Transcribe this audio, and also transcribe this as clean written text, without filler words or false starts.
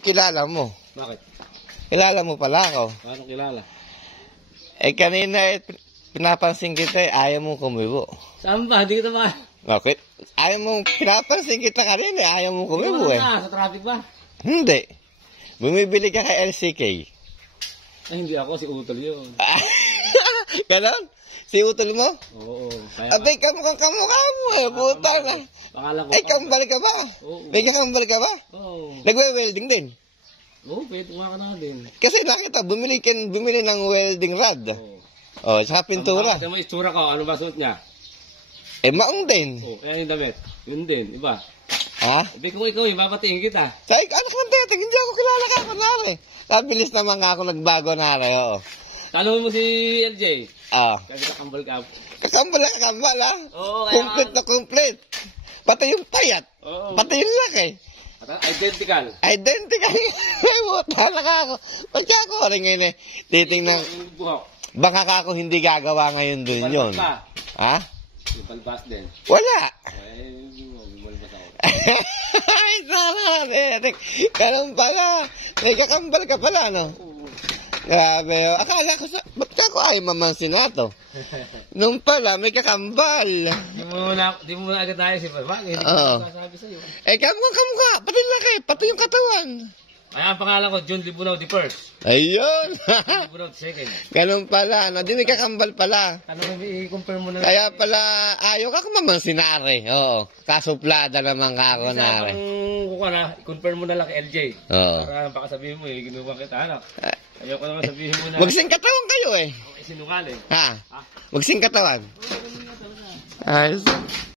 Kilala mo. Bakit? Kilala mo pala ako. Paano kilala? Kanina pinapansin kita ayaw mong kumibo. Saan ba? Hindi kita ba? Okay. Ayaw mong pinapansin kita kanina ayaw mong kumibo Sa traffic ba? Hindi. Bumibili ka kay LCK. Ay, hindi ako. Si Utol yun. Ganon? Si Utol mo? Oo. Abay, kamukha mo Buta na. Pangalan ko. Ay, kambal ka ba? Oo. May kakambal ka ba? Oo. Nagwe-welding din. Oo, pwede kumaka na din. Kasi nakita, bumili ng welding rod. Oo. Saka pintura. Ito mo itsura ko. Ano ba suot niya? Maong din. Oo. Kaya yung damit. Yun din. Iba. Ha? Sabi kung ikaw babatiin kita. Sabi ko, anak ng teteng, hindi ako kilala ka, kunwari. Kabilis naman nga ako nagbago nari, oo. Tanong mo si LJ. Sabi kakambal ka. Kakambal ha? Oo. Complete na complete. Pati yung payat. Oo. Pati yung laki. Identical. Identical. Ay, buta na ka ako. Pagka ako rin ngayon titingnan. Baka ka ako hindi gagawa ngayon dun yun. Ha? Yung palbas din. Wala. Ay, bumalbas ako. Ay, sana. Ganun pala. May kakambal ka pala, no? Grabe. Akala ko ba't ako ay mamansin na to? Nung pala, may kakambal. Di mo muna agad tayo si Palbas. Hindi ko sasabi sa'yo. Kamukha. Pati laki. Pati yung katawan. Ay, ang pangalan ko, John Libunaw the first. Ayun. Libunaw the second. Ganun pala. No? Di may kakambal pala. Tanong mo, i-confirm mo na. Kaya pala, ayaw ka mamansin nari. Oo. Kasuplada naman ka ako nari. Kung ka na, i-confirm mo na lang kay LJ. Oo. Para baka sabihin mo, ginuwa kita, anak. Ayaw ko naman sabihin mo na. Magsing katawan kayo Sinungaling. Ha? Magsing katawan. Ayos.